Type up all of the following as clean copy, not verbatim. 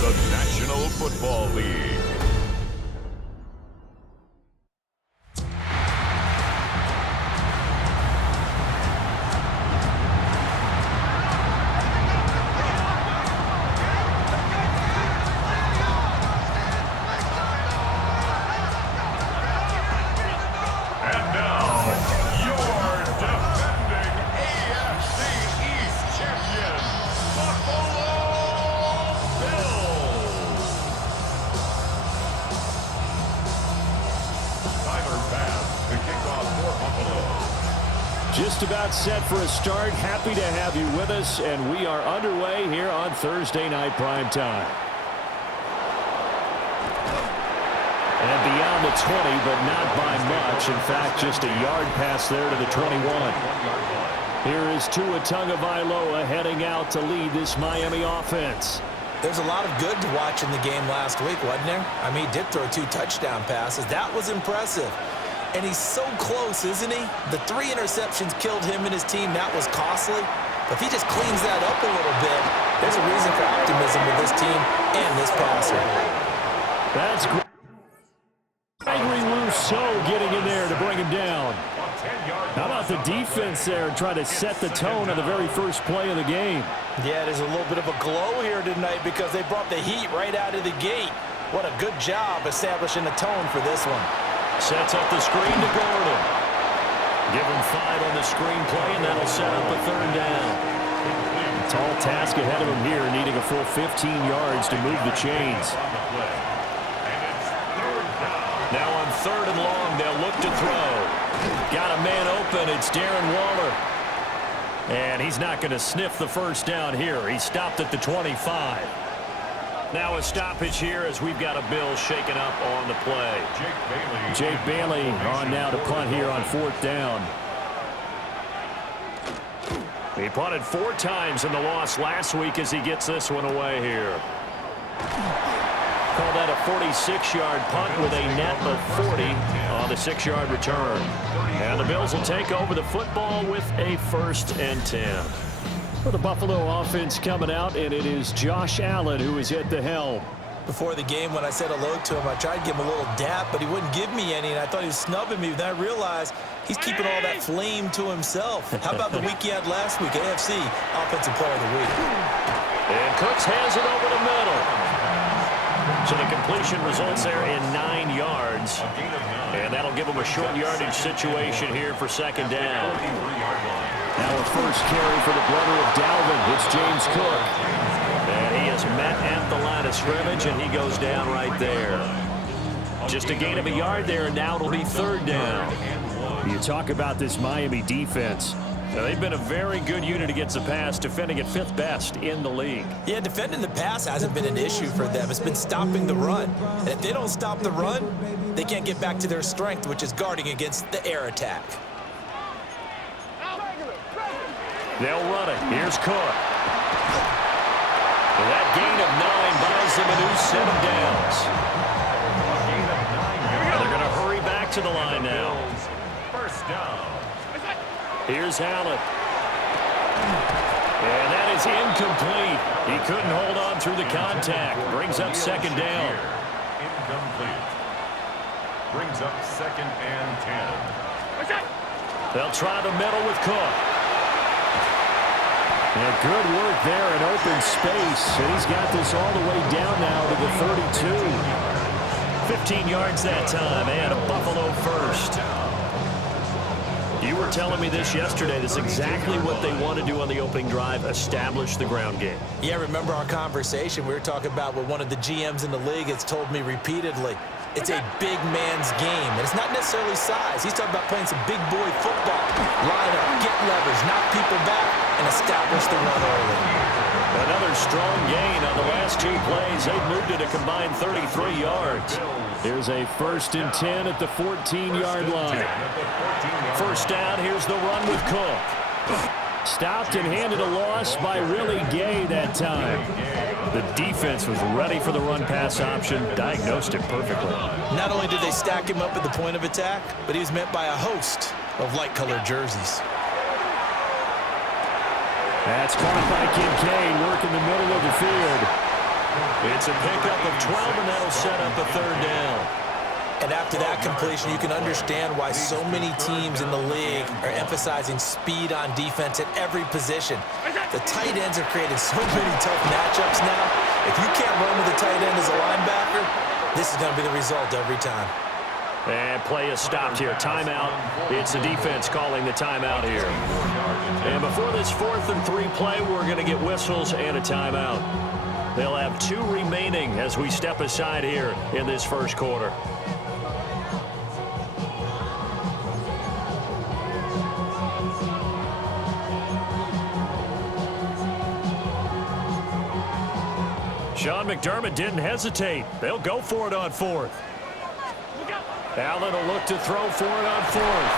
the National Football League. Just about set for a start. Happy to have you with us, and we are underway here on Thursday Night Primetime. And beyond the 20, but not by much. In fact, just a yard pass there to the 21. Here is Tua Tagovailoa heading out to lead this Miami offense. There's a lot of good to watch in the game last week, wasn't there? I mean, he did throw 2 touchdown passes. That was impressive. And he's so close, isn't he? The 3 interceptions killed him and his team. That was costly. But if he just cleans that up a little bit, there's a reason for optimism with this team and this passer. That's great. Gregory Rousseau getting in there to bring him down. How about the defense there trying to set the tone on the very first play of the game? Yeah, there's a little bit of a glow here tonight because they brought the heat right out of the gate. What a good job establishing the tone for this one. Sets up the screen to Gordon. Give him 5 on the screen play, and that'll set up a 3rd down. A tall task ahead of him here, needing a full 15 yards to move the chains. Now on 3rd and long, they'll look to throw. Got a man open. It's Darren Waller. And he's not going to sniff the first down here. He stopped at the 25. Now a stoppage here as we've got a Bill shaken up on the play. Jake Bailey on now to punt here on 4th down. He punted 4 times in the loss last week as he gets this one away here. Call that a 46-yard punt with a net of 40 on the 6-yard return. And the Bills will take over the football with a 1st and 10. For the Buffalo offense coming out, and it is Josh Allen who is at the helm. Before the game, when I said hello to him, I tried to give him a little dap, but he wouldn't give me any, and I thought he was snubbing me. Then I realized he's keeping all that flame to himself. How about the week he had last week? AFC Offensive Player of the Week. And Cooks has it over the middle. So the completion results there in 9 yards. And that'll give him a short yardage situation here for 2nd down. Now a first carry for the brother of Dalvin. It's James Cook. And he is met at the line of scrimmage, and he goes down right there. Just a gain of a yard there, and now it'll be 3rd down. You talk about this Miami defense. Now, they've been a very good unit against the pass, defending at 5th best in the league. Yeah, defending the pass hasn't been an issue for them. It's been stopping the run. And if they don't stop the run, they can't get back to their strength, which is guarding against the air attack. They'll run it. Here's Cook. And that gain of 9 buys them a new set of downs. And they're going to hurry back to the line now. 1st down. Here's Allen. And that is incomplete. He couldn't hold on through the contact. Brings up 2nd down. Incomplete. Brings up 2nd and 10. They'll try the middle with Cook. And good work there in open space. And he's got this all the way down now to the 32. 15 yards that time, and a Buffalo 1st. You were telling me this yesterday. This is exactly what they want to do on the opening drive, establish the ground game. Yeah, remember our conversation? We were talking about what one of the GMs in the league has told me repeatedly. It's a big man's game, and it's not necessarily size. He's talking about playing some big boy football. Line up, get leverage, knock people back, and establish the run early. Another strong gain on the last 2 plays. They've moved it a combined 33 yards. Here's a 1st and 10 at the 14-yard line. 1st down, here's the run with Cook. Stopped and handed a loss by Willie Gay that time. The defense was ready for the run-pass option, diagnosed it perfectly. Not only did they stack him up at the point of attack, but he was met by a host of light-colored jerseys. That's caught by Kincaid, working the middle of the field. It's a pickup of 12, and that'll set up a third down. And after that completion, you can understand why so many teams in the league are emphasizing speed on defense at every position. The tight ends are creating so many tough matchups now. If you can't run with a tight end as a linebacker, this is going to be the result every time. And play is stopped here. Timeout. It's the defense calling the timeout here. And before this 4th and 3 play, we're going to get whistles and a timeout. They'll have 2 remaining as we step aside here in this first quarter. Sean McDermott didn't hesitate. They'll go for it on 4th. Allen will look to throw for it on 4th.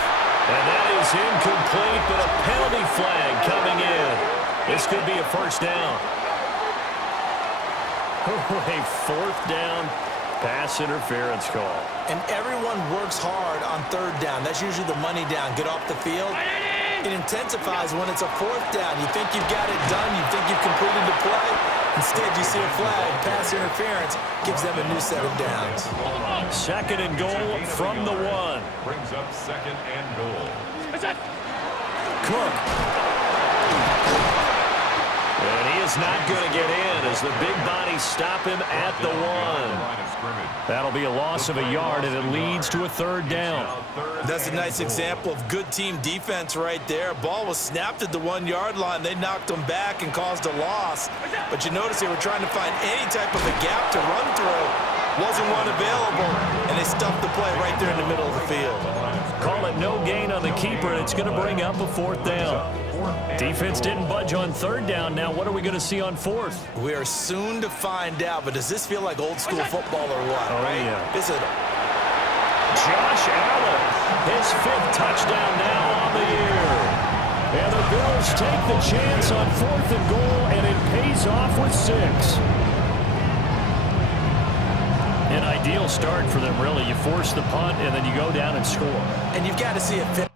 And that is incomplete, but a penalty flag coming in. This could be a first down. A 4th down pass interference call. And everyone works hard on 3rd down. That's usually the money down. Get off the field. It intensifies when it's a 4th down. You think you've got it done. You think you've completed the play. Instead, you see a flag. Pass interference gives them a new set of downs. 2nd and goal from the 1. Brings up 2nd and goal. Cook. And he is not going to get in as the big bodies stop him at the 1. That'll be a loss of a yard, and it leads to a 3rd down. That's a nice example of good team defense right there. Ball was snapped at the 1-yard line. They knocked him back and caused a loss. But you notice they were trying to find any type of a gap to run through. Wasn't one available, and they stuffed the play right there in the middle of the field. Call it no gain on the keeper, and it's going to bring up a 4th down. Defense didn't budge on 3rd down. Now what are we going to see on 4th? We are soon to find out, but does this feel like old school football or what? Oh, right? yeah. This is Josh Allen, his 5th touchdown now on the year. And the Bills take the chance on 4th and goal, and it pays off with 6. An ideal start for them, really. You force the punt, and then you go down and score. And you've got to see it fit.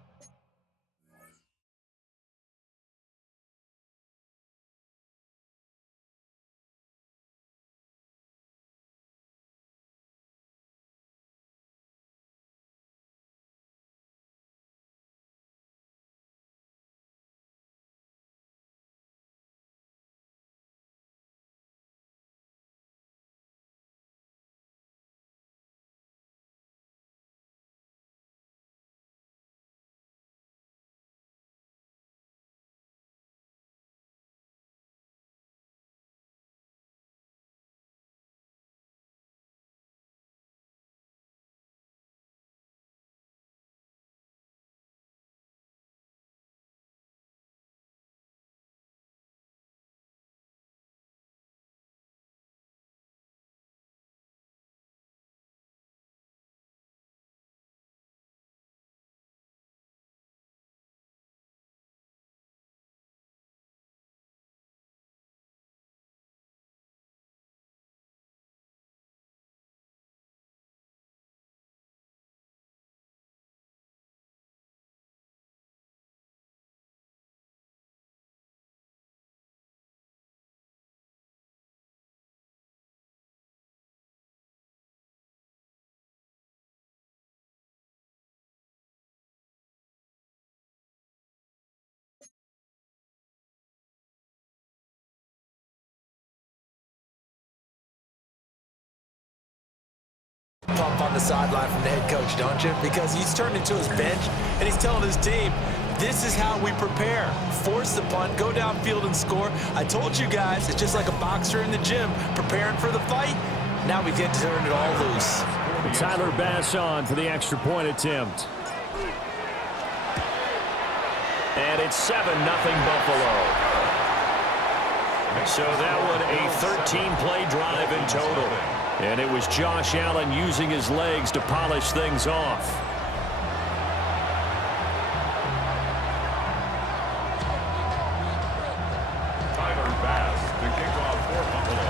Pump on the sideline from the head coach, don't you? Because he's turned into his bench, and he's telling his team, this is how we prepare. Force the punt, go downfield and score. I told you guys, it's just like a boxer in the gym, preparing for the fight. Now we get to turn it all loose. Tyler Bass on for the extra point attempt. And it's 7-0 Buffalo. So that one a 13-play drive in total. And it was Josh Allen using his legs to polish things off. Tyler Bass, the kickoff for Buffalo.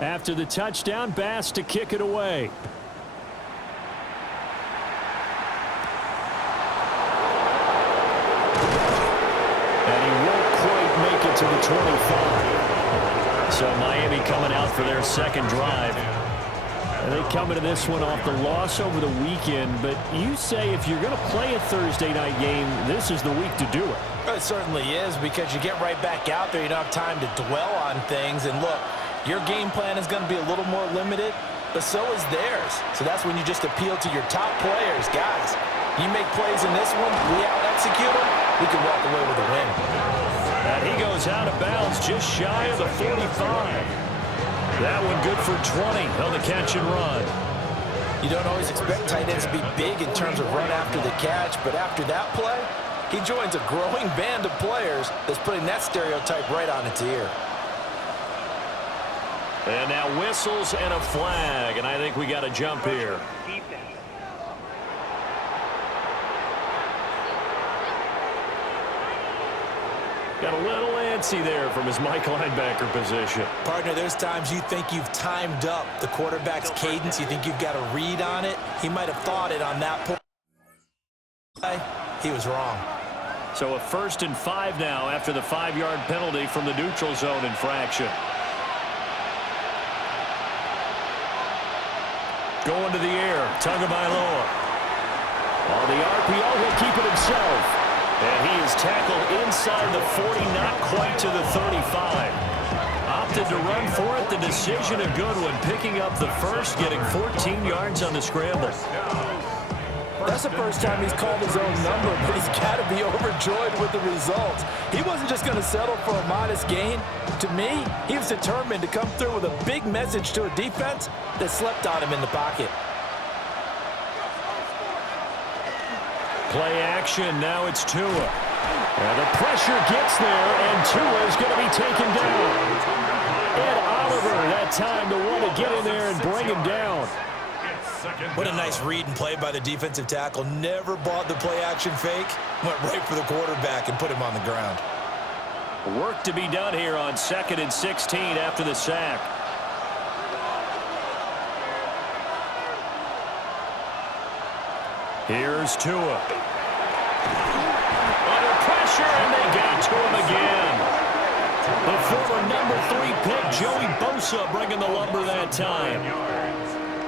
After the touchdown, Bass to kick it away. And he won't quite make it to the 25. So Miami coming out for their second drive. And they come into this one off the loss over the weekend. But you say if you're going to play a Thursday night game, this is the week to do it. It certainly is, because you get right back out there. You don't have time to dwell on things. And look, your game plan is going to be a little more limited, but so is theirs. So that's when you just appeal to your top players. Guys, you make plays in this one, we out-execute them, we can walk away with a win. And he goes out of bounds just shy of the 45. That one good for 20 on the catch and run. You don't always expect tight ends to be big in terms of run after the catch, but after that play, he joins a growing band of players that's putting that stereotype right on its ear. And now whistles and a flag, and I think we got a jump here. Got a little antsy there from his Mike linebacker position. Partner, there's times you think you've timed up the quarterback's cadence. You think you've got a read on it. He might have thought it on that point. He was wrong. So a 1st and 5 now after the 5-yard penalty from the neutral zone infraction. Going to the air, Tagovailoa. On the RPO, he'll keep it himself. And he is tackled inside the 40, not quite to the 35. Opted to run for it. The decision a good one. Picking up the first, getting 14 yards on the scramble. That's the first time he's called his own number, but he's got to be overjoyed with the results. He wasn't just going to settle for a modest gain. To me, he was determined to come through with a big message to a defense that slept on him in the pocket. Play action, now it's Tua. And the pressure gets there, and Tua is going to be taken down. And Oliver, that time to want to get in there and bring him down. What a nice read and play by the defensive tackle. Never bought the play action fake. Went right for the quarterback and put him on the ground. Work to be done here on 2nd and 16 after the sack. Here's Tua. Under pressure, and they got to him again. The former number 3 pick, Joey Bosa, bringing the lumber that time.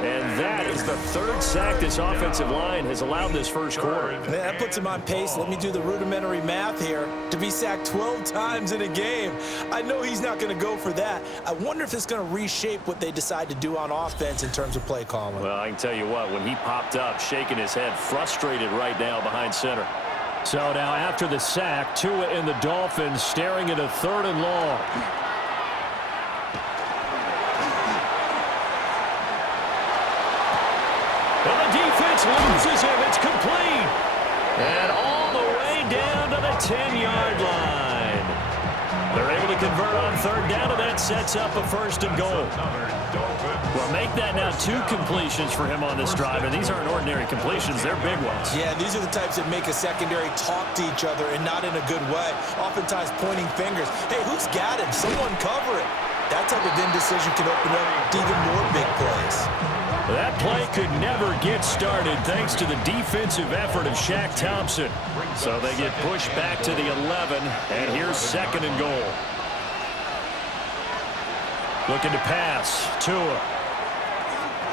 And that is the 3rd sack this offensive line has allowed this first quarter. Man, that puts him on pace. Let me do the rudimentary math here. To be sacked 12 times in a game. I know he's not going to go for that. I wonder if it's going to reshape what they decide to do on offense in terms of play calling. Well, I can tell you what, when he popped up, shaking his head, frustrated right now behind center. So now after the sack, Tua and the Dolphins staring at a 3rd and long. Defense loses him. It's complete. And all the way down to the 10-yard line. They're able to convert on 3rd down, and that sets up a 1st and goal. Well, make that now 2 completions for him on this drive, and these aren't ordinary completions. They're big ones. Yeah, these are the types that make a secondary talk to each other, and not in a good way. Oftentimes pointing fingers. Hey, who's got him? Someone cover it. That type of indecision can open up to even more big plays. That play could never get started thanks to the defensive effort of Shaq Thompson. So they get pushed back to the 11, and here's 2nd and goal. Looking to pass, Tua.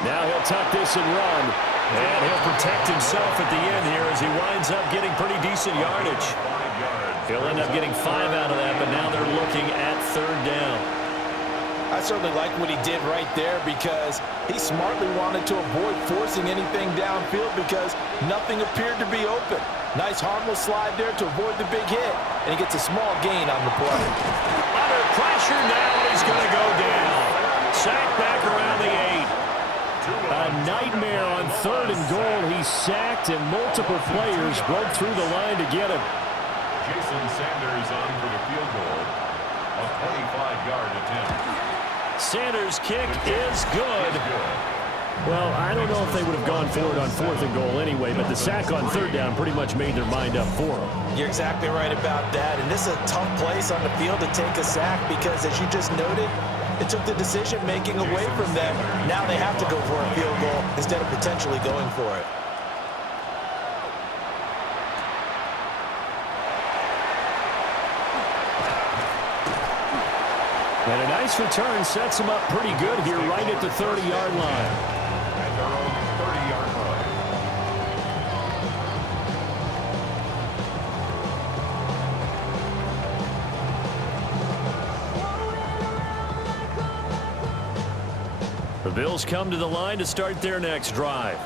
Now he'll tuck this and run, and he'll protect himself at the end here as he winds up getting pretty decent yardage. He'll end up getting 5 out of that, but now they're looking at 3rd down. I certainly like what he did right there because he smartly wanted to avoid forcing anything downfield because nothing appeared to be open. Nice harmless slide there to avoid the big hit, and he gets a small gain on the play. Under pressure now, he's going to go down. Sacked back around the 8. A nightmare on 3rd and goal. He's sacked, and multiple players broke through the line to get him. Jason Sanders on for the field goal. A 25-yard attempt. Sanders' kick is good. Well, I don't know if they would have gone for it on 4th and goal anyway, but the sack on 3rd down pretty much made their mind up for them. You're exactly right about that, and this is a tough place on the field to take a sack because, as you just noted, It took the decision-making away from them. Now they have to go for a field goal instead of potentially going for it. And a nice return sets him up pretty good here right at the 30-yard line. At their own 30-yard line. The Bills come to the line to start their next drive.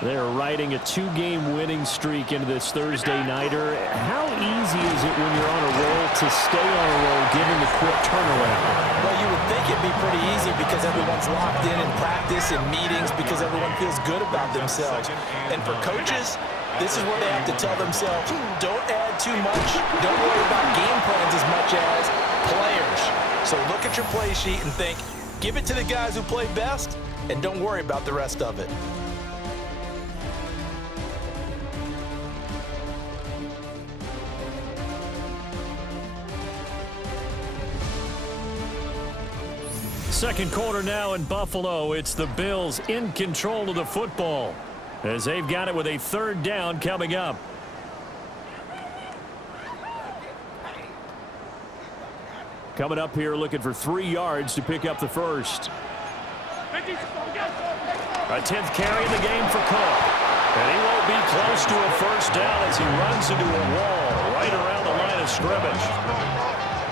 They're riding a 2-game winning streak into this Thursday nighter. How easy is it when you're on a roll to stay on a roll given the quick turnaround? Well, you would think it'd be pretty easy because everyone's locked in practice and meetings because everyone feels good about themselves. And for coaches, this is where they have to tell themselves, don't add too much. Don't worry about game plans as much as players. So look at your play sheet and think, give it to the guys who play best, and don't worry about the rest of it. Second quarter now in Buffalo. It's the Bills in control of the football as they've got it with a 3rd down coming up. Coming up here looking for 3 yards to pick up the first. A 10th carry in the game for Cook. And he won't be close to a first down as he runs into a wall right around the line of scrimmage.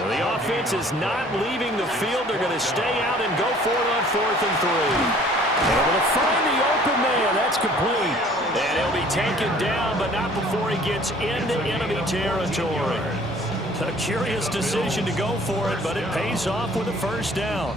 The offense is not leaving the field. They're going to stay out and go for it on 4th and 3. Able to find the open man. That's complete. And he'll be taken down, but not before he gets into enemy territory. A curious decision to go for it, but it pays off with a first down.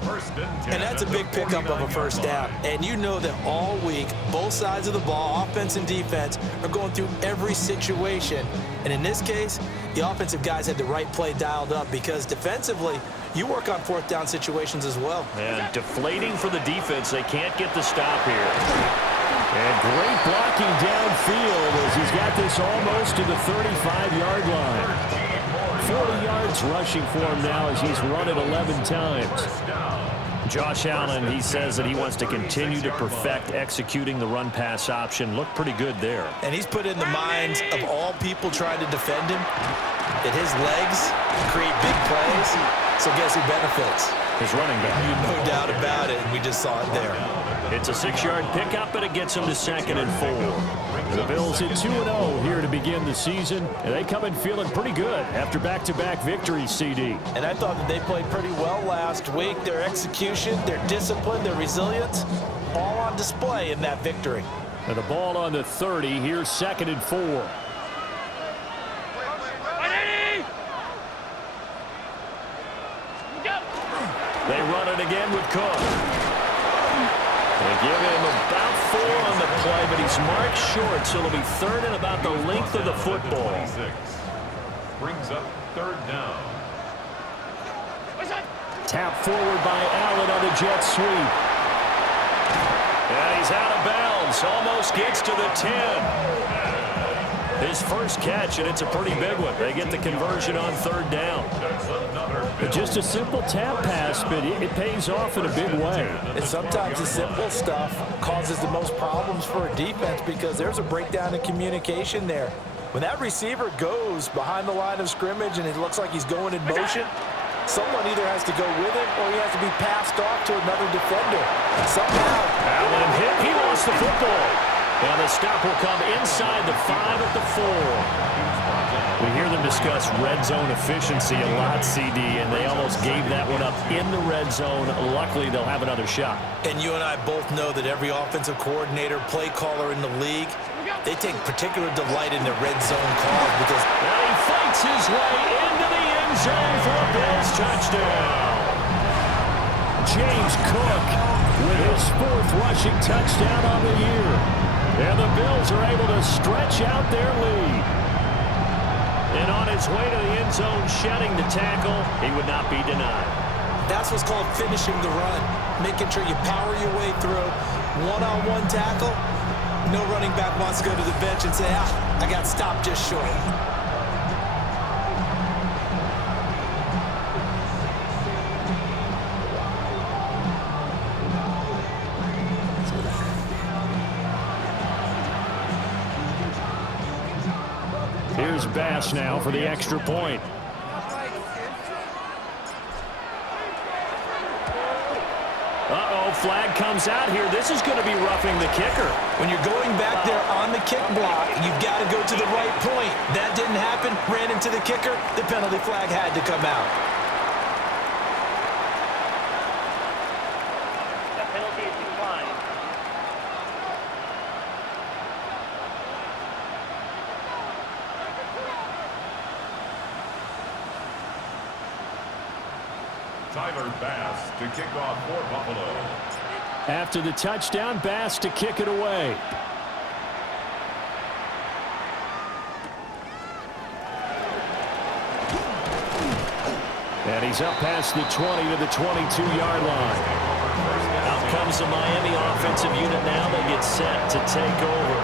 And that's a big pickup of a first down. And you know that all week, both sides of the ball, offense and defense, are going through every situation. And in this case, the offensive guys had the right play dialed up because defensively, you work on 4th down situations as well. And deflating for the defense. They can't get the stop here. And great blocking downfield as he's got this almost to the 35-yard line. 40 yards rushing for him now as he's run it 11 times. Josh Allen, he says that he wants to continue to perfect executing the run-pass option. Looked pretty good there. And he's put in the minds of all people trying to defend him that his legs create big plays. So guess who benefits? His running back. No doubt about it, and we just saw it there. It's a 6-yard pickup, but it gets him to 2nd and 4. The Bills hit 2-0 here to begin the season, and they come in feeling pretty good after back-to-back victories, CD. And I thought that they played pretty well last week. Their execution, their discipline, their resilience, all on display in that victory. And the ball on the 30, here's 2nd and 4. They run it again with Cook. They give him about 4 on the play, but he's marked short, so it'll be 3rd and about the length of the football. Brings up 3rd down. Tap forward by Allen on the jet sweep. And he's out of bounds. Almost gets to the 10. His first catch, and it's a pretty big one. They get the conversion on 3rd down. Just a simple tap pass, but it pays off in a big way. And sometimes the simple stuff causes the most problems for a defense because there's a breakdown in communication there. When that receiver goes behind the line of scrimmage and it looks like he's going in motion, someone either has to go with him or he has to be passed off to another defender. Somehow, Allen hit. He lost the football. And the stop will come inside the 5 at the 4. We hear them discuss red zone efficiency a lot, CD, and they almost gave that one up in the red zone. Luckily, they'll have another shot. And you and I both know that every offensive coordinator, play caller in the league, they take particular delight in their red zone calls because And he fights his way into the end zone for a Bills touchdown. James Cook with his 4th rushing touchdown on the year. And the Bills are able to stretch out their lead. And on his way to the end zone, shedding the tackle, he would not be denied. that's what's called finishing the run, making sure you power your way through. One-on-one tackle, no running back wants to go to the bench and say, I got stopped just short. is Bass now for the extra point. Uh-oh, flag comes out here. This is going to be roughing the kicker. When you're going back there on the kick block, you've got to go to the right point. That didn't happen. Ran into the kicker. The penalty flag had to come out. The penalty is declined. Tyler Bass to kick off for Buffalo. After the touchdown, Bass to kick it away. And he's up past the 20 to the 22-yard line. Out comes the Miami offensive unit now. They get set to take over.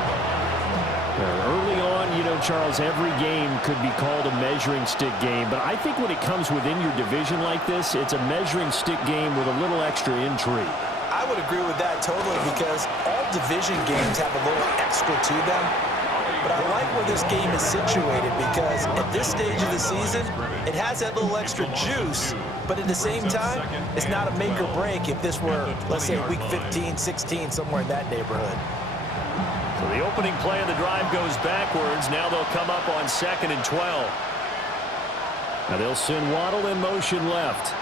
Early on, you know, Charles, every game could be called a measuring stick game. But I think when it comes within your division like this, it's a measuring stick game with a little extra intrigue. I would agree with that totally because all division games have a little extra to them. But I like where this game is situated because at this stage of the season, it has that little extra juice. But at the same time, it's not a make or break if this were, let's say, week 15, 16, somewhere in that neighborhood. So the opening play of the drive goes backwards. Now they'll come up on 2nd and 12. Now they'll send Waddle in motion left.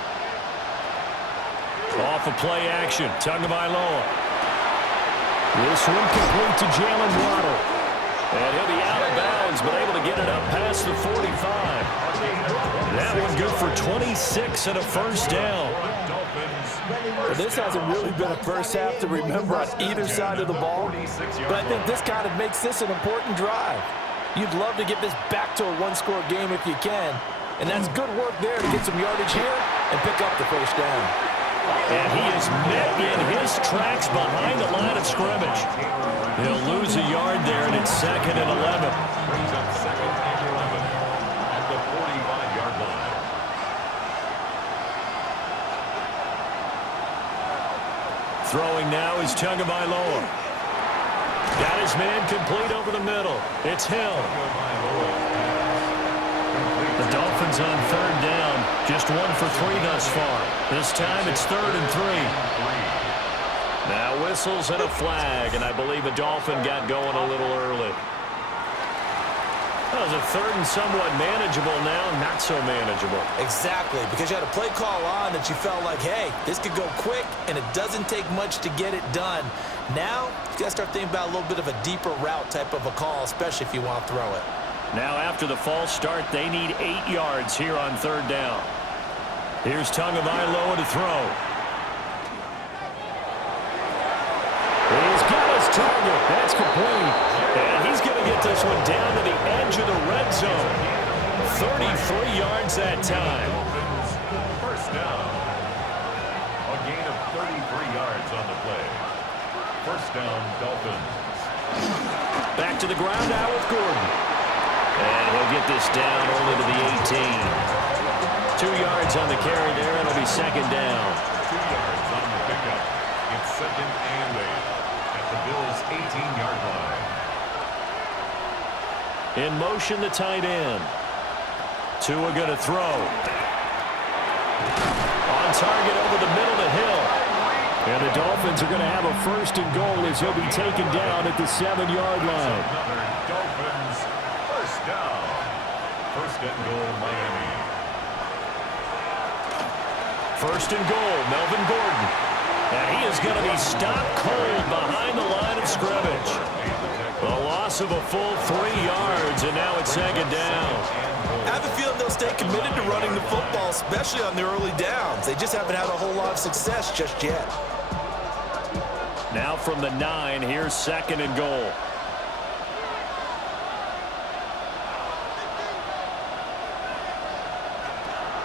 Off of play action. Tagovailoa. This one complete to Jalen Waddle. And he'll be out of bounds, but able to get it up past the 45. That one good for 26 and a first down. Well, this hasn't really been a first half to remember on either side of the ball, but I think this kind of makes this an important drive. You'd love to get this back to a one-score game if you can, and that's good work there to get some yardage here and pick up the first down. And he is met in his tracks behind the line of scrimmage. He'll lose a yard there, and it's 2nd and 11. Brings up 2nd and 11 at the 45-yard line. Throwing now is Tagovailoa. Got his man complete over the middle. It's Hill. The Dolphins on 3rd down. Just 1 for 3 thus far. This time it's 3rd and 3. Now whistles and a flag, and I believe a Dolphin got going a little early. That was a 3rd and somewhat manageable now, not so manageable. Exactly, because you had a play call on that you felt like, hey, this could go quick, and it doesn't take much to get it done. Now, you got to start thinking about a little bit of a deeper route type of a call, especially if you want to throw it. Now after the false start, they need 8 yards here on 3rd down. Here's Tagovailoa to throw. He's got his target. That's complete. And he's going to get this one down to the edge of the red zone. 33 yards that time. First down. A gain of 33 yards on the play. First down, Dolphins. Back to the ground now with Gordon. And he'll get this down only to the 18. 2 yards on the carry there, and it'll be 2nd down. 2 yards on the pickup. It's 2nd and 8 at the Bills' 18-yard line. In motion, the tight end. Tua going to throw. On target over the middle to Hill. And the Dolphins are going to have a 1st and goal as he'll be taken down at the 7-yard line. Another Dolphins first down. 1st and goal, Miami. 1st and goal, Melvin Gordon. And he is going to be stopped cold behind the line of scrimmage. A loss of a full 3 yards, and now it's 2nd down. I have a feeling they'll stay committed to running the football, especially on the early downs. They just haven't had a whole lot of success just yet. Now from the 9, here's 2nd and goal.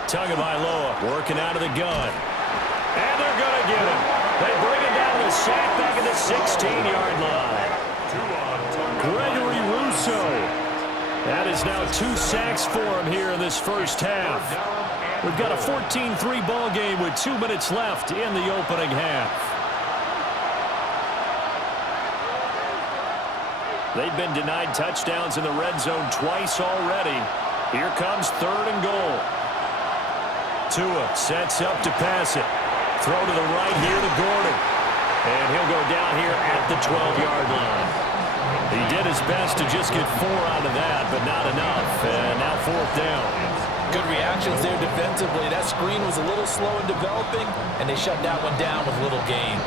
Tagovailoa working out of the gun. And they're going to get him. They bring him down with a sack back at the 16-yard line. Gregory Rousseau. That is now 2 sacks for him here in this first half. We've got a 14-3 ball game with 2 minutes left in the opening half. They've been denied touchdowns in the red zone twice already. Here comes 3rd and goal. Tua sets up to pass it. Throw to the right here to Gordon. And he'll go down here at the 12-yard line. He did his best to just get 4 out of that, but not enough. And now 4th down. Good reactions there defensively. That screen was a little slow in developing, and they shut that one down with little gain.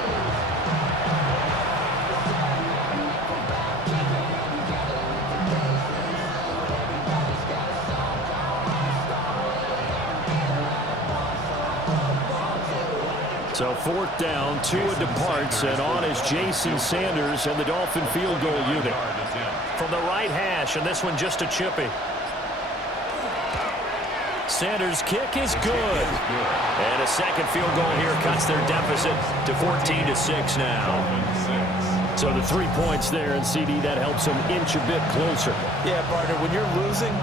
So 4th down, Tua departs, and on is Jason Sanders and the Dolphin field goal unit. From the right hash, and this one just a chippy. Sanders' kick is good. And a second field goal here cuts their deficit to 14-6 now. So the 3 points there, and CD, that helps them inch a bit closer. Yeah, partner, when you're losing,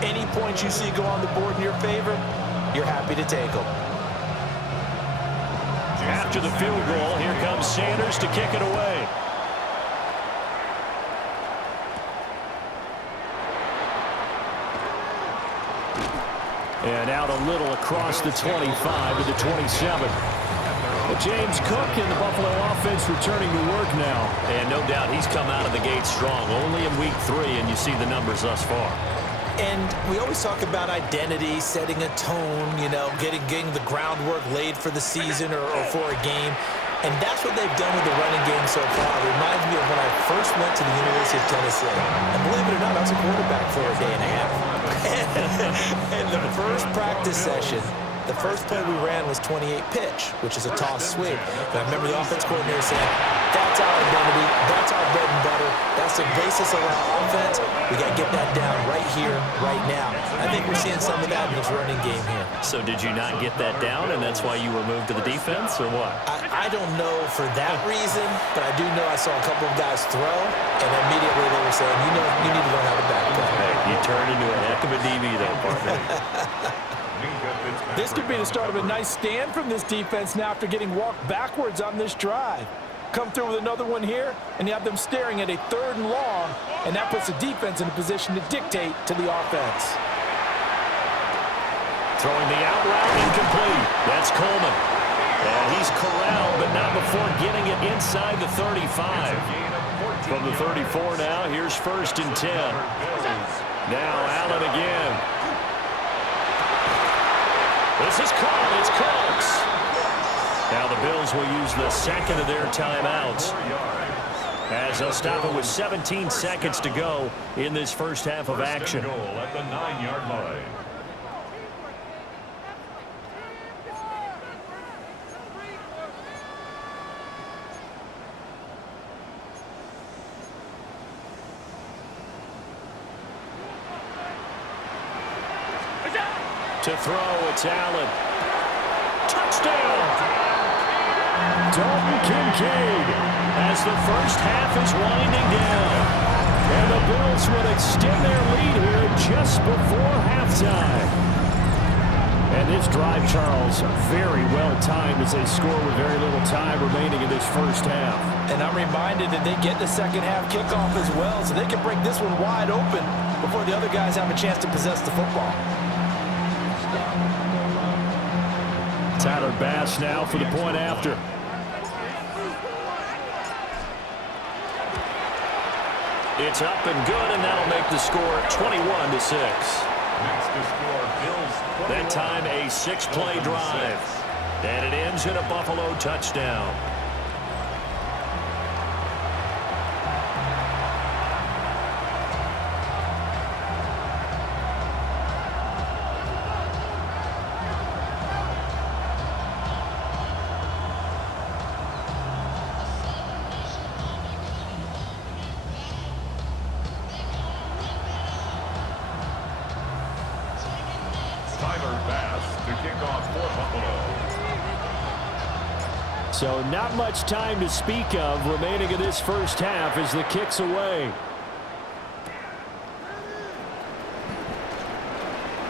any points you see go on the board in your favor, you're happy to take them. After the field goal, here comes Sanders to kick it away. And out a little across the 25 to the 27. But James Cook and the Buffalo offense returning to work now. And no doubt he's come out of the gate strong, only in week 3, and you see the numbers thus far. And we always talk about identity, setting a tone, you know, getting the groundwork laid for the season or for a game. And that's what they've done with the running game so far. It reminds me of when I first went to the University of Tennessee. And believe it or not, I was a quarterback for a day and a half. And the first practice session, the first play we ran was 28 pitch, which is a toss sweep. And I remember the offense coordinator saying, that's our identity, that's our bread and butter, that's the basis of our offense. We got to get that down right here, right now. I think we're seeing some of that in this running game here. So did you not get that down, and that's why you were moved to the defense, or what? I don't know for that reason, but I do know I saw a couple of guys throw, and immediately they were saying, you know, you need to learn how to back up. Hey, you turned into a heck of a DB, though, partner. This could be the start of a nice stand from this defense now after getting walked backwards on this drive. Come through with another one here, and you have them staring at a 3rd and long, and that puts the defense in a position to dictate to the offense. Throwing the out route, incomplete. That's Coleman. And he's corralled, but not before getting it inside the 35. From the 34 now, here's 1st and 10. Now Allen again. This is caught. It's Cooks. Now the Bills will use the second of their timeouts, as they'll stop it with 17 seconds to go in this first half of action. Goal at the 9-yard line. To throw, it's Allen. Touchdown! Dalton Kincaid as the first half is winding down. And the Bills will extend their lead here just before halftime. And this drive, Charles, very well timed as they score with very little time remaining in this first half. And I'm reminded that they get the second half kickoff as well, so they can break this one wide open before the other guys have a chance to possess the football. Tyler Bass now for the point after. It's up and good, and that'll make the score 21-6. Next to score, Bills. That time a 6-play drive. And it ends in a Buffalo touchdown. So not much time to speak of remaining in this first half as the kick's away.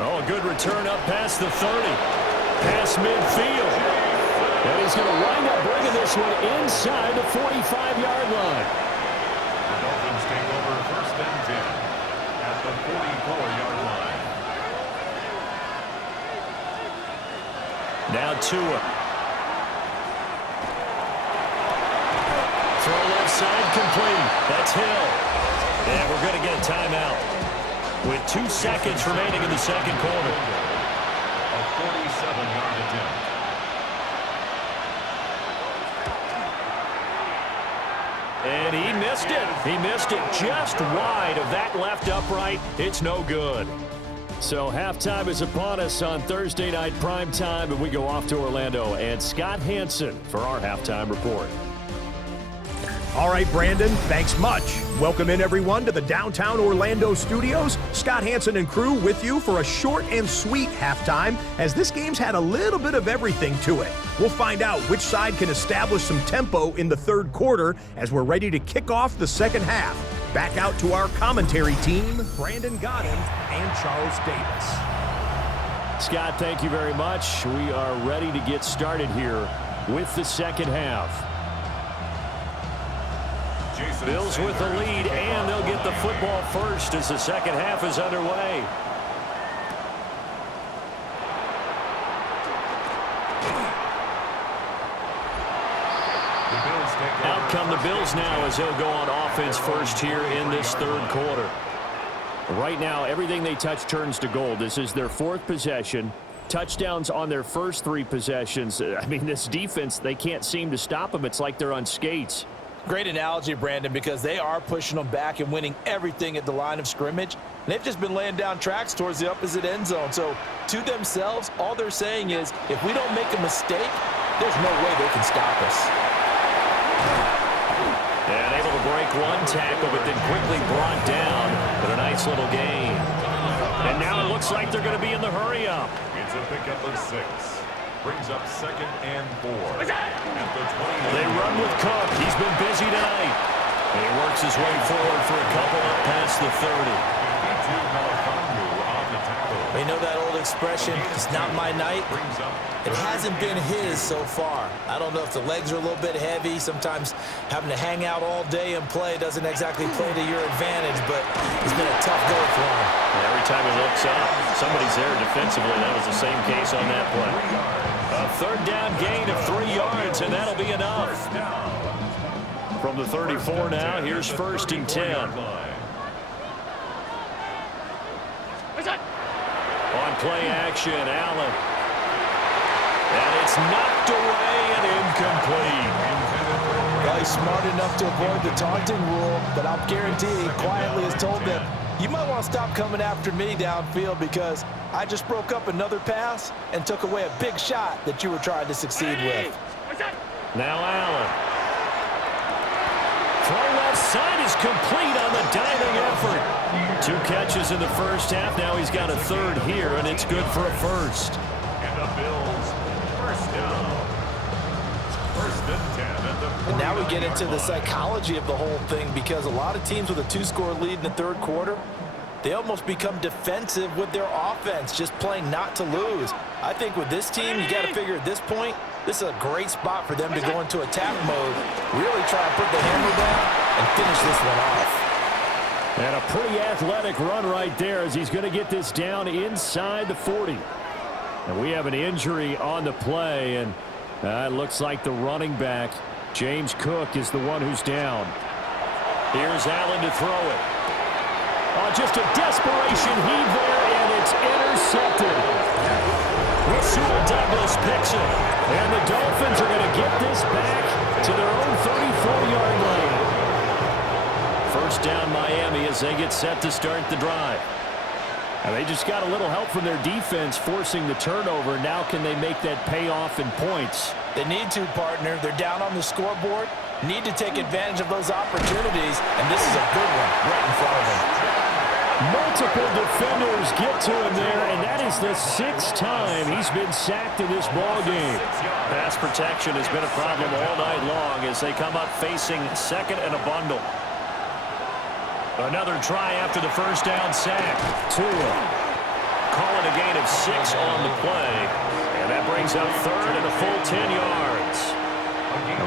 Oh, a good return up past the 30. Past midfield. And he's going to wind up bringing this one inside the 45-yard line. The Dolphins take over 44-yard line. Now Tua. Throw left side complete. That's Hill. And we're going to get a timeout with 2 seconds remaining in the second quarter. A 47-yard attempt. And he missed it. He missed it just wide of that left upright. It's no good. So halftime is upon us on Thursday night prime time, and we go off to Orlando. And Scott Hansen for our halftime report. All right, Brandon, thanks much. Welcome in, everyone, to the downtown Orlando studios. Scott Hansen and crew with you for a short and sweet halftime, as this game's had a little bit of everything to it. We'll find out which side can establish some tempo in the third quarter as we're ready to kick off the second half. Back out to our commentary team, Brandon Godden and Charles Davis. Scott, thank you very much. We are ready to get started here with the second half. Bills with the lead, and they'll get the football first as the second half is underway. Out come the Bills now as they'll go on offense first here in this third quarter. Right now, everything they touch turns to gold. This is their fourth possession. Touchdowns on their first 3 possessions. I mean, this defense, they can't seem to stop them. It's like they're on skates. Great analogy, Brandon, because they are pushing them back and winning everything at the line of scrimmage. And they've just been laying down tracks towards the opposite end zone. So to themselves, all they're saying is, if we don't make a mistake, there's no way they can stop us. And able to break one tackle, but then quickly brought down with a nice little gain. And now it looks like they're going to be in the hurry-up. It's a pickup of 6. Brings up 2nd and 4. At the 20. They run with Cook. He's been busy tonight. And he works his way forward for a couple up past the 30. You know that old expression, it's not my night? It hasn't been his so far. I don't know if the legs are a little bit heavy. Sometimes having to hang out all day and play doesn't exactly play to your advantage, but it's been a tough go for him. Every time he looks up, somebody's there defensively. That was the same case on that play. A third down gain of 3 yards, and that'll be enough. From the 34 now, here's 1st and 10. On play action, Allen. And it's knocked away and incomplete. Well, he's smart enough to avoid the taunting rule, but I'll guarantee he quietly has told them, you might want to stop coming after me downfield because I just broke up another pass and took away a big shot that you were trying to succeed with. Now Allen. Throw left side is complete on the diving effort. 2 catches in the first half. Now he's got a third here, and it's good for a first. And the Bills, first down. 1st and 10 at the 40. And now we get into the psychology of the whole thing because a lot of teams with a 2-score lead in the third quarter, they almost become defensive with their offense, just playing not to lose. I think with this team, you got to figure at this point, this is a great spot for them to go into attack mode, really try to put the hammer down and finish this one off. And a pretty athletic run right there as he's going to get this down inside the 40. And we have an injury on the play, and it looks like the running back, James Cook, is the one who's down. Here's Allen to throw it. Oh, just a desperation heave there, and it's intercepted. Rasul Douglas picks it, and the Dolphins are going to get this back to their own 34-yard line. First down Miami as they get set to start the drive. And they just got a little help from their defense forcing the turnover. Now can they make that pay off in points? They need to, partner. They're down on the scoreboard. Need to take advantage of those opportunities, and this is a good one right in front of them. Multiple defenders get to him there, and that is the 6th time he's been sacked in this ball game. Pass protection has been a problem all night long as they come up facing 2nd and a bundle. Another try after the first down sack. Tua calling a gain of 6 on the play, and that brings up 3rd and a full 10 yards.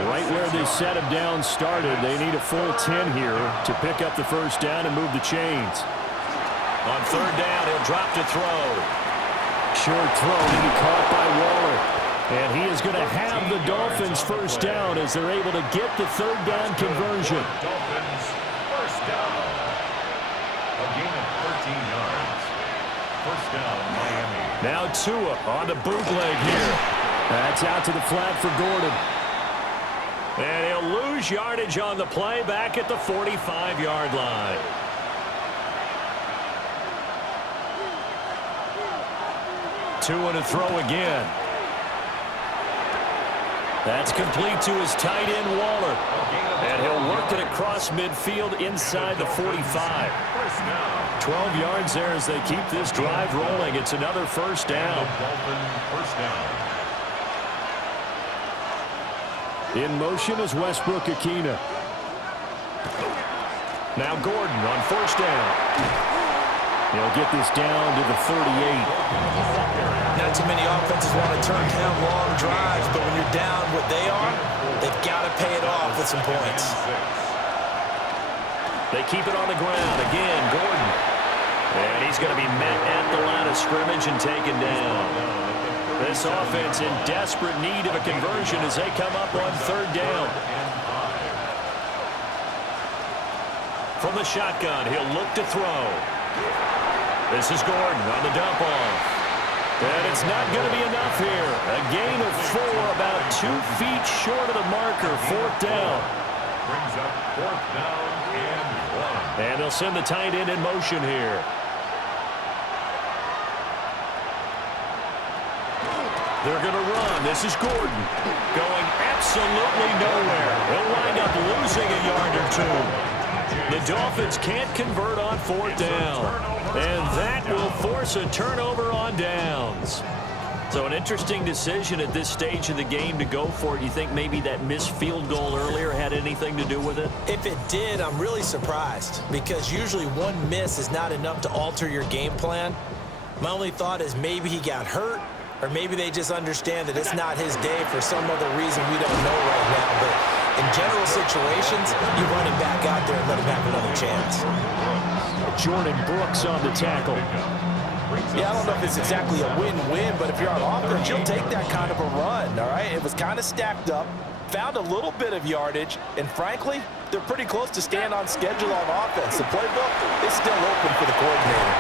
Right where this set of downs started, they need a full 10 here to pick up the first down and move the chains. On third down, he'll drop to throw. Short throw to be caught by Waller. And he is going to have the Dolphins first down as they're able to get the third down conversion. Dolphins first down. A gain of 13 yards. First down, Miami. Now Tua on the bootleg here. That's out to the flat for Gordon. And he'll lose yardage on the play back at the 45-yard line. Tua to throw again. That's complete to his tight end, Waller. And he'll work it across midfield inside the 45. 12 yards there as they keep this drive rolling. It's another first down. In motion is Westbrook-Ikhine. Now Gordon on first down. He'll get this down to the 38. Not too many offenses want to turn down long drives, but when you're down what they are, they've got to pay it off with some points. They keep it on the ground. Again, Gordon. And he's going to be met at the line of scrimmage and taken down. This offense in desperate need of a conversion as they come up on third down. From the shotgun, he'll look to throw. This is Gordon on the dump off. And it's not going to be enough here. A gain of 4, about 2 feet short of the marker. Fourth down. Brings up fourth down and 1. And they'll send the tight end in motion here. They're going to run. This is Gordon going absolutely nowhere. He'll wind up losing a yard or 2. The Dolphins can't convert on fourth down. And that will force a turnover on downs. So an interesting decision at this stage of the game to go for it. You think maybe that missed field goal earlier had anything to do with it? If it did, I'm really surprised because usually one miss is not enough to alter your game plan. My only thought is maybe he got hurt or maybe they just understand that it's not his day for some other reason we don't know right now. But in general situations, you run him back out there and let him have another chance. Jordan Brooks on the tackle. Yeah, I don't know if it's exactly a win-win, but if you're on offense, you'll take that kind of a run, all right? It was kind of stacked up, found a little bit of yardage, and frankly, they're pretty close to staying on schedule on offense. The playbook is still open for the coordinator.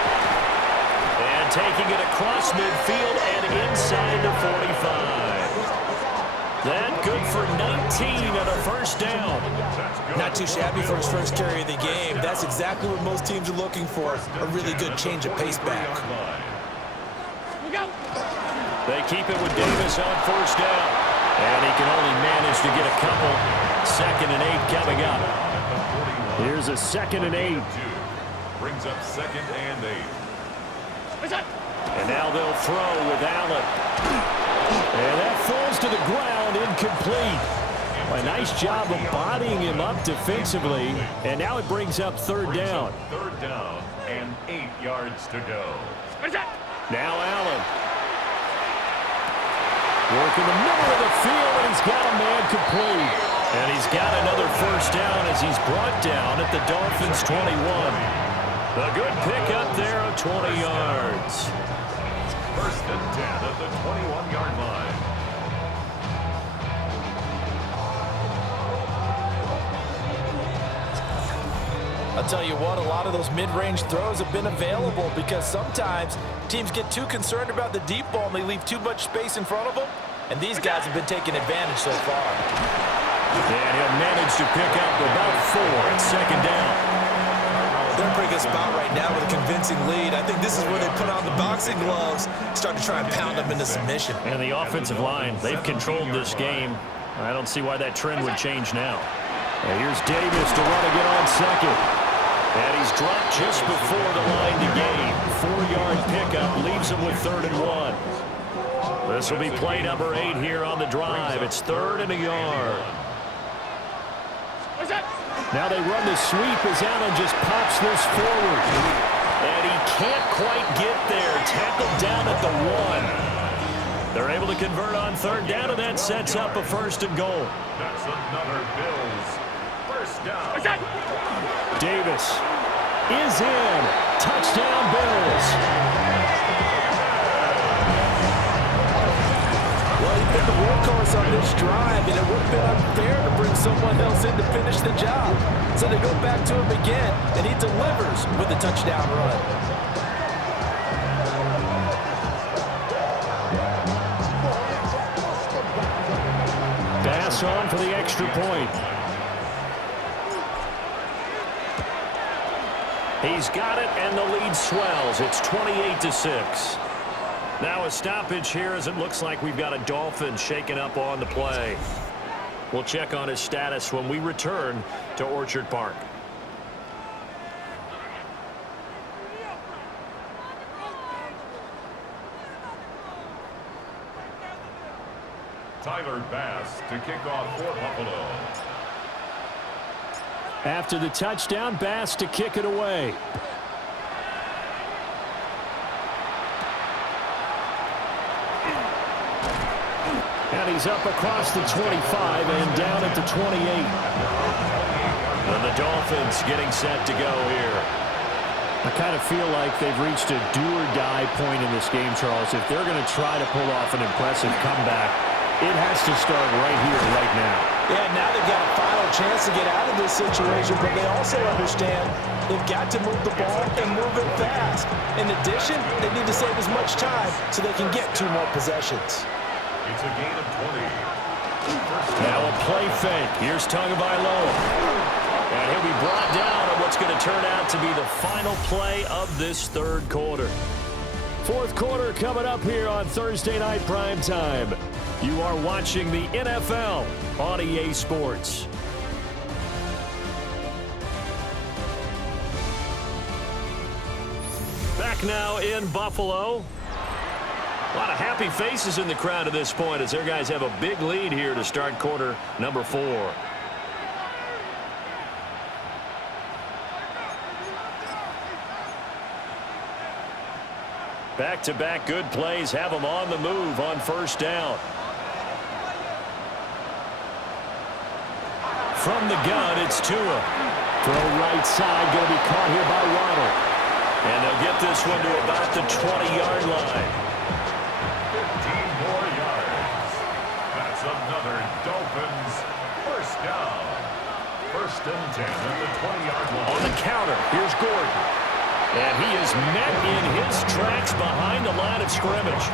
And taking it across midfield and inside the 45. That good for 19 on a first down. Not too shabby for his first carry of the game. That's exactly what most teams are looking for, a really good change of pace back. They keep it with Davis on first down. And he can only manage to get a couple. 2nd and 8 coming up. Here's a 2nd and 8. Brings up 2nd and 8. And now they'll throw with Allen. And that falls to the ground, incomplete. A nice job of bodying him up defensively. And now it brings up third down. Third down and 8 yards to go. Now Allen. Working the middle of the field, and he's got a man complete. And he's got another first down as he's brought down at the Dolphins' 21. A good pickup there of 20 yards. First and 10 at the 21-yard line. I'll tell you what, a lot of those mid-range throws have been available because sometimes teams get too concerned about the deep ball and they leave too much space in front of them, and these guys have been taking advantage so far. And he'll manage to pick up about 4 at second down. They're in a pretty good spot right now with a convincing lead. I think this is where they put on the boxing gloves, start to try and pound them into submission. And the offensive line, they've controlled this game. I don't see why that trend would change now. And here's Davis to run again on second. And he's dropped just before the line to gain. 4-yard pickup leaves him with 3rd and 1. This will be play number 8 here on the drive. It's 3rd and a yard. Now they run the sweep as Allen just pops this forward. And he can't quite get there. Tackled down at the 1. They're able to convert on third down, and that sets up a 1st and goal. That's another Bills first down. Davis is in. Touchdown, Bills. Well, he's been the workhorse on this drive, and it would have been unfair to bring someone else in to finish the job. So they go back to him again, and he delivers with a touchdown run. Pass on for the extra point. He's got it, and the lead swells. It's 28-6. Now a stoppage here as it looks like we've got a Dolphin shaking up on the play. We'll check on his status when we return to Orchard Park. Tyler Bass to kick off for Buffalo. After the touchdown, Bass to kick it away. And he's up across the 25 and down at the 28. And the Dolphins getting set to go here. I kind of feel like they've reached a do-or-die point in this game, Charles. If they're going to try to pull off an impressive comeback, it has to start right here, right now. Yeah, now they've got a final chance to get out of this situation, but they also understand they've got to move the ball and move it fast. In addition, they need to save as much time so they can get 2 more possessions. It's a gain of 20. Now a play fake. Here's Tagovailoa. And he'll be brought down on what's going to turn out to be the final play of this third quarter. Fourth quarter coming up here on Thursday Night Primetime. You are watching the NFL on EA Sports. Back now in Buffalo. A lot of happy faces in the crowd at this point as their guys have a big lead here to start quarter number 4. Back-to-back good plays have them on the move on first down. From the gun, it's Tua. Throw right side, going to be caught here by Waddle. And they'll get this one to about the 20-yard line. 15 more yards. That's another Dolphins first down. First and 10 at the 20-yard line. On the counter, here's Gordon. And he is met in his tracks behind the line of scrimmage.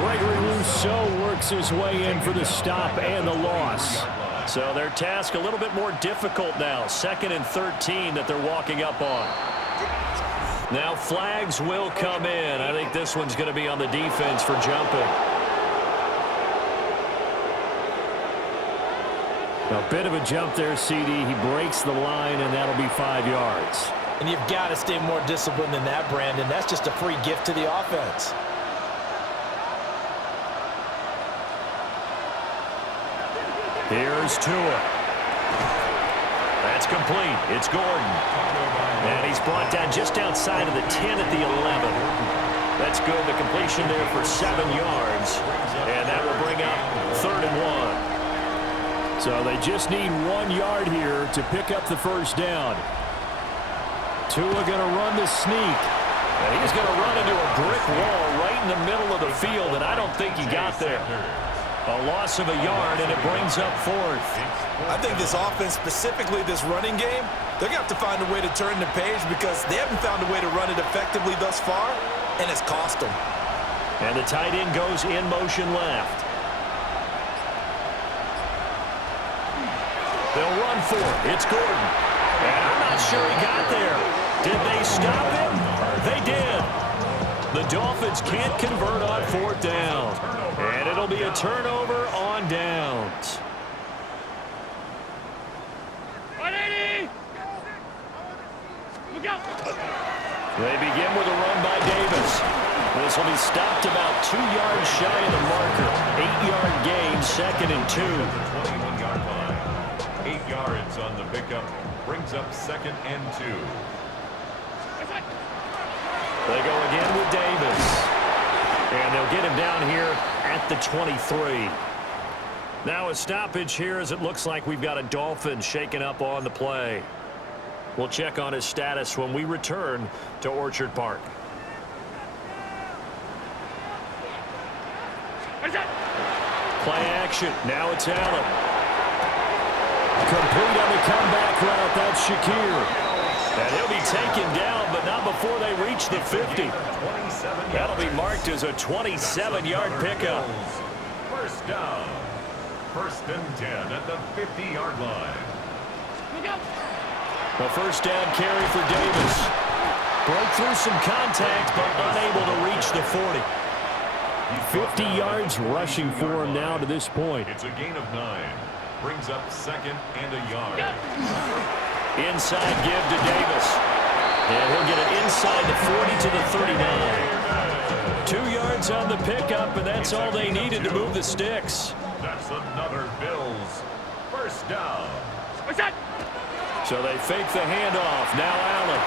Gregory Rousseau works his way in for the stop and the loss. So their task a little bit more difficult now. 2nd and 13 that they're walking up on. Now flags will come in. I think this one's going to be on the defense for jumping. A bit of a jump there, CD. He breaks the line, and that'll be 5 yards. And you've got to stay more disciplined than that, Brandon. That's just a free gift to the offense. Here's Tua. That's complete. It's Gordon. And he's brought down just outside of the 10 at the 11. That's good. The completion there for 7 yards. And that will bring up 3rd and 1. So they just need 1 yard here to pick up the first down. Tua going to run the sneak. And he's going to run into a brick wall right in the middle of the field, and I don't think he got there. A loss of a yard, and it brings up 4th. I think this offense, specifically this running game, they're going to have to find a way to turn the page because they haven't found a way to run it effectively thus far, and it's cost them. And the tight end goes in motion left. They'll run for it. It's Gordon. And I'm not sure he got there. Did they stop him? They did. The Dolphins can't convert on 4th down. And it'll be a turnover on downs. They begin with a run by Davis. This will be stopped about 2 yards shy of the marker. 8-yard gain, 2nd and 2. 21-yard line. 8 yards on the pickup. Brings up 2nd and 2. They go again with Davis. And they'll get him down here at the 23. Now a stoppage here as it looks like we've got a Dolphin shaking up on the play. We'll check on his status when we return to Orchard Park. Play action. Now it's Allen. Complete on the comeback route. That's Shakir. And he'll be taken down, but not before they reach the 50. That'll be marked as a 27-yard pickup. First down. First and 10 at the 50-yard line. The first down carry for Davis. Broke through some contact, but unable to reach the 40. 50 yards rushing for him now to this point. It's a gain of 9. Brings up second and a yard. Inside give to Davis. And he'll get it inside the 40 to the 39. 2 yards on the pickup, and that's all they needed to move the sticks. That's another Bills first down. So they fake the handoff. Now Allen.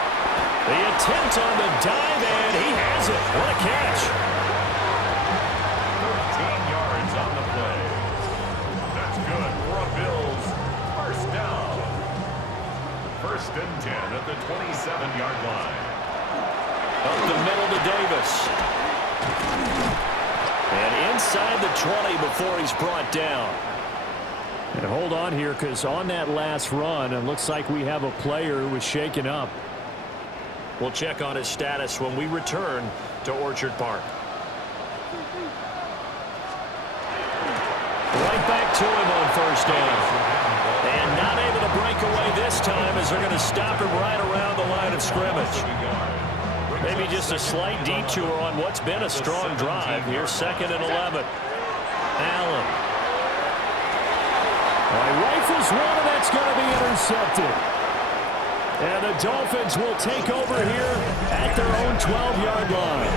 The attempt on the dive, and he has it. What a catch. 13 yards on the play. That's good for a Bills first down. First and 10 at the 27-yard line. Up the middle to Davis. And inside the 20 before he's brought down. And hold on here, because on that last run, it looks like we have a player who was shaken up. We'll check on his status when we return to Orchard Park. Right back to him on first down. And not able to break away this time as they're going to stop him right around the line of scrimmage. Maybe just a slight detour on what's been a strong drive. Here's second and 11. Allen. Rifles one, and that's going to be intercepted. And the Dolphins will take over here at their own 12-yard line.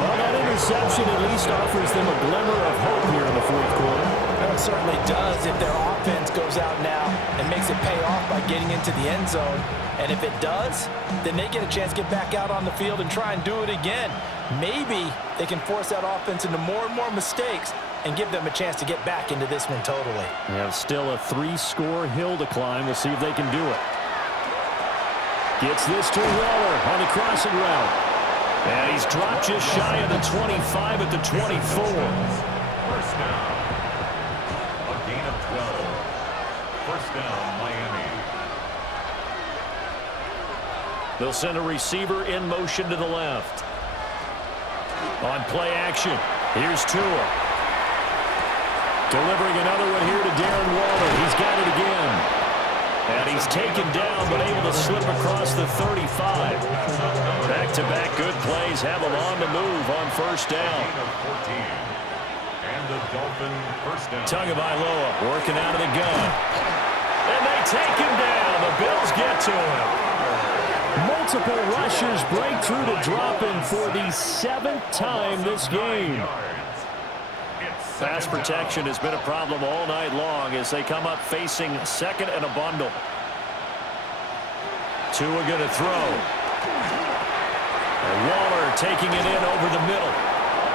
Well, that interception at least offers them a glimmer of hope here in the fourth quarter. Well, it certainly does if their offense goes out now and makes it pay off by getting into the end zone. And if it does, then they get a chance to get back out on the field and try and do it again. Maybe they can force that offense into more and more mistakes and give them a chance to get back into this one totally. They have still a 3-score hill to climb. We'll see if they can do it. Gets this to Waller on the crossing route. And he's dropped just shy of the 25 at the 24. First down. A gain of 12. First down, Miami. They'll send a receiver in motion to the left. On play action, here's Tua. Delivering another one here to Darren Waller. He's got it again. And he's taken down, but able to slip across the 35. Back-to-back good plays have him on the move on first down. And the Dolphin first down. Tagovailoa working out of the gun. And they take him down. The Bills get to him. Multiple rushers break through to drop him for the 7th time this game. Pass protection has been a problem all night long as they come up facing second and a bundle. Tua going to throw. And Waller taking it in over the middle.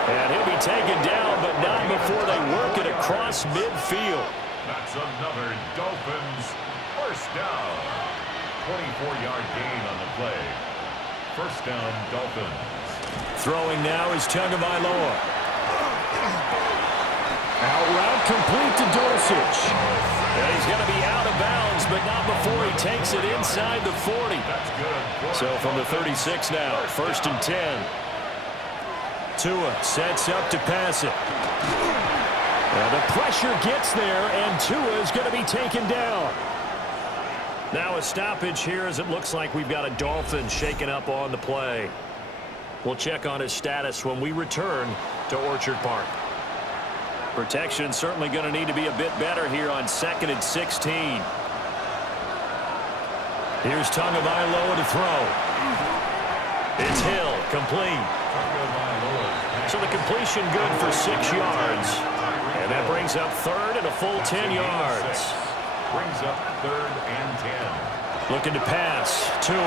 And he'll be taken down, but not before they work it across midfield. That's another Dolphins first down. 24-yard gain on the play. First down, Dolphins. Throwing now is Tagovailoa. Out route complete to Dulcich. And he's going to be out of bounds, but not before he takes it inside the 40. That's good. So from the 36 now, first and 10. Tua sets up to pass it. Well, the pressure gets there, and Tua is going to be taken down. Now a stoppage here as it looks like we've got a Dolphin shaken up on the play. We'll check on his status when we return to Orchard Park. Protection certainly going to need to be a bit better here on second and 16. Here's Tagovailoa to throw. It's Hill, complete. So the completion good for 6 yards. And that brings up third and a full 10 yards. Brings up third and 10. Looking to pass. Tua.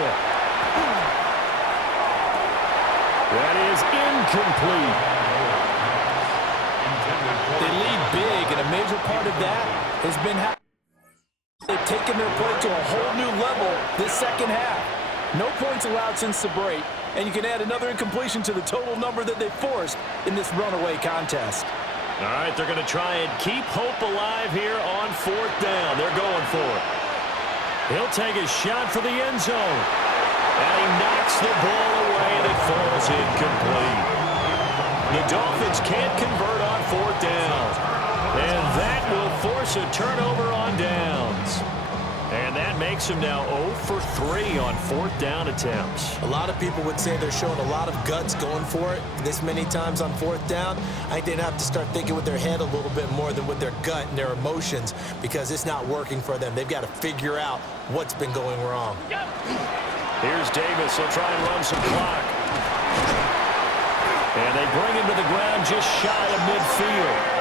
That is incomplete. They lead big, and a major part of that has been how they've taken taken their play to a whole new level this second half. No points allowed since the break, and you can add another incompletion to the total number that they forced in this runaway contest. All right, they're going to try and keep hope alive here on 4th down. They're going for it. He'll take a shot for the end zone. And he knocks the ball away, and it falls incomplete. The Dolphins can't convert on 4th down. And that will force a turnover on downs. And that makes him now 0 for 3 on 4th down attempts. A lot of people would say they're showing a lot of guts going for it this many times on 4th down. I think they'd have to start thinking with their head a little bit more than with their gut and their emotions, because it's not working for them. They've got to figure out what's been going wrong. Here's Davis. He'll try and run some clock. And they bring him to the ground just shy of midfield.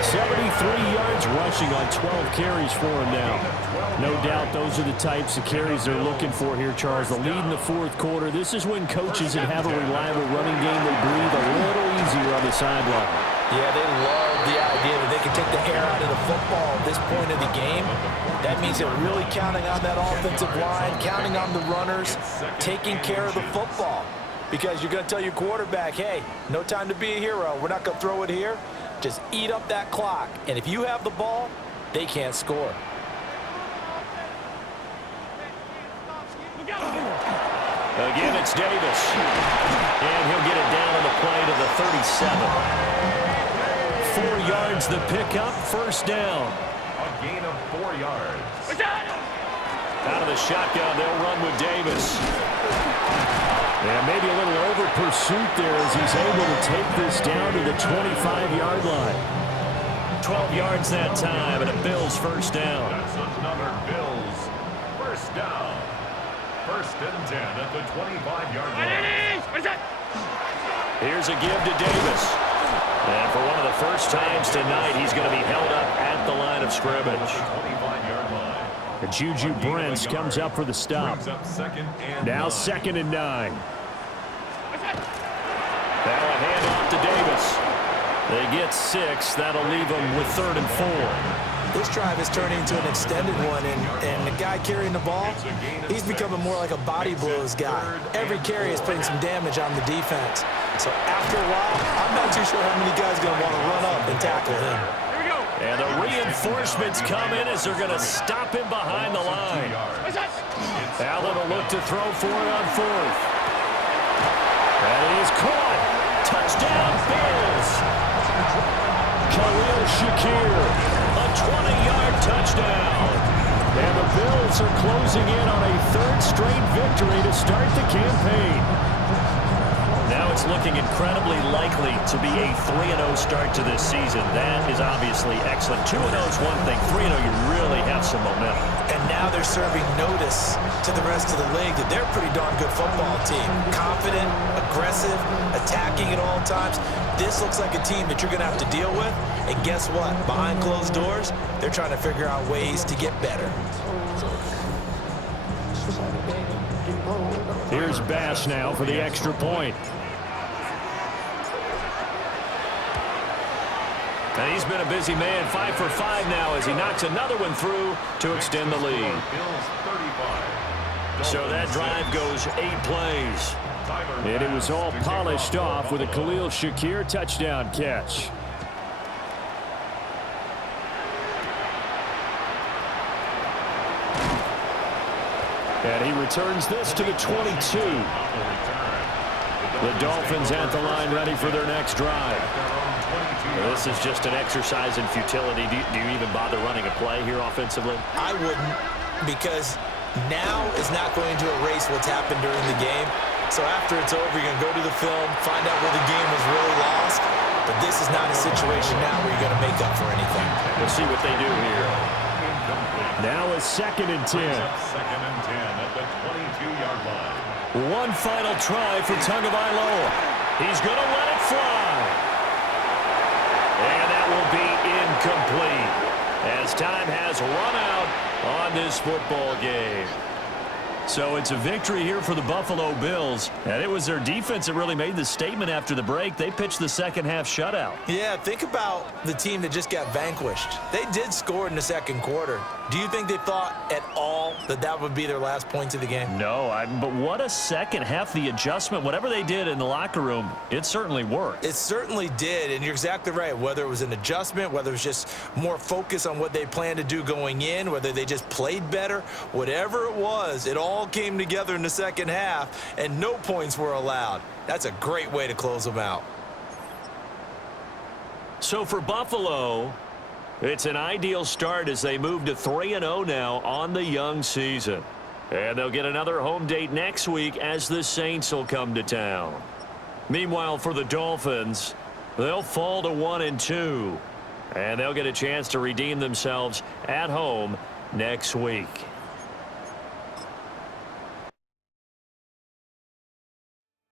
73 yards rushing on 12 carries for him now. No doubt those are the types of carries they're looking for here, Charles. The lead in the 4th quarter. This is when coaches that have a reliable running game, they breathe a little easier on the sideline. Yeah, they love the idea that they can take the air out of the football at this point of the game. That means they're really counting on that offensive line, counting on the runners, taking care of the football. Because you're going to tell your quarterback, hey, no time to be a hero. We're not going to throw it here. Just eat up that clock. And if you have the ball, they can't score. Again, it's Davis. And he'll get it down on the play to the 37. 4 yards the pickup, 1st down. A gain of 4 yards. Out of the shotgun, they'll run with Davis. Yeah, maybe a little over pursuit there as he's able to take this down to the 25-yard line. 12 yards that time, and a Bills 1st down. That's another Bills 1st down. 1st and 10 at the 25-yard line. Here's a give to Davis. And for one of the first times tonight, he's going to be held up at the line of scrimmage. 25-yard line. And Juju Brents comes up for the stop. Now 2nd and 9. Now a handoff to Davis. They get 6. That'll leave them with 3rd and 4. This drive is turning into an extended one, and the guy carrying the ball, he's becoming more like a body blows guy. Every carry is putting some damage on the defense. So after a while, I'm not too sure how many guys are going to want to run up and tackle him. And the reinforcements come in as they're going to stop him behind the line. Allen will look to throw for it on 4th. And it is caught. Touchdown, Bills. Khalil Shakir, a 20-yard touchdown. And the Bills are closing in on a 3rd straight victory to start the campaign. Now it's looking incredibly likely to be a 3-0 start to this season. That is obviously excellent. 2-0 is one thing. 3-0, you really have some momentum. And now they're serving notice to the rest of the league that they're a pretty darn good football team. Confident, aggressive, attacking at all times. This looks like a team that you're going to have to deal with. And guess what? Behind closed doors, they're trying to figure out ways to get better. Here's Bass now for the extra point. And he's been a busy man, 5 for 5 now as he knocks another one through to extend the lead. So that drive goes 8 plays. And it was all polished off with a Khalil Shakir touchdown catch. And he returns this to the 22. The Dolphins at the line ready for their next drive. This is just an exercise in futility. Do you even bother running a play here offensively? I wouldn't, because now is not going to erase what's happened during the game. So after it's over, you're going to go to the film, find out where the game was really lost. But this is not a situation now where you're going to make up for anything. We'll see what they do here. Now a 2nd and 10. 2nd and 10 at the 22-yard line. One final try for Tagovailoa. He's going to let it fly. And that will be incomplete as time has run out on this football game. So it's a victory here for the Buffalo Bills. And it was their defense that really made the statement after the break. They pitched the second half shutout. Yeah, think about the team that just got vanquished. They did score in the 2nd quarter, Do you think they thought at all that that would be their last points of the game? No, but what a second half. The adjustment, whatever they did in the locker room, it certainly worked. It certainly did, and you're exactly right. Whether it was an adjustment, whether it was just more focus on what they planned to do going in, whether they just played better, whatever it was, it all came together in the second half, and no points were allowed. That's a great way to close them out. So for Buffalo, it's an ideal start as they move to 3-0 now on the young season. And they'll get another home date next week as the Saints will come to town. Meanwhile, for the Dolphins, they'll fall to 1-2. And they'll get a chance to redeem themselves at home next week.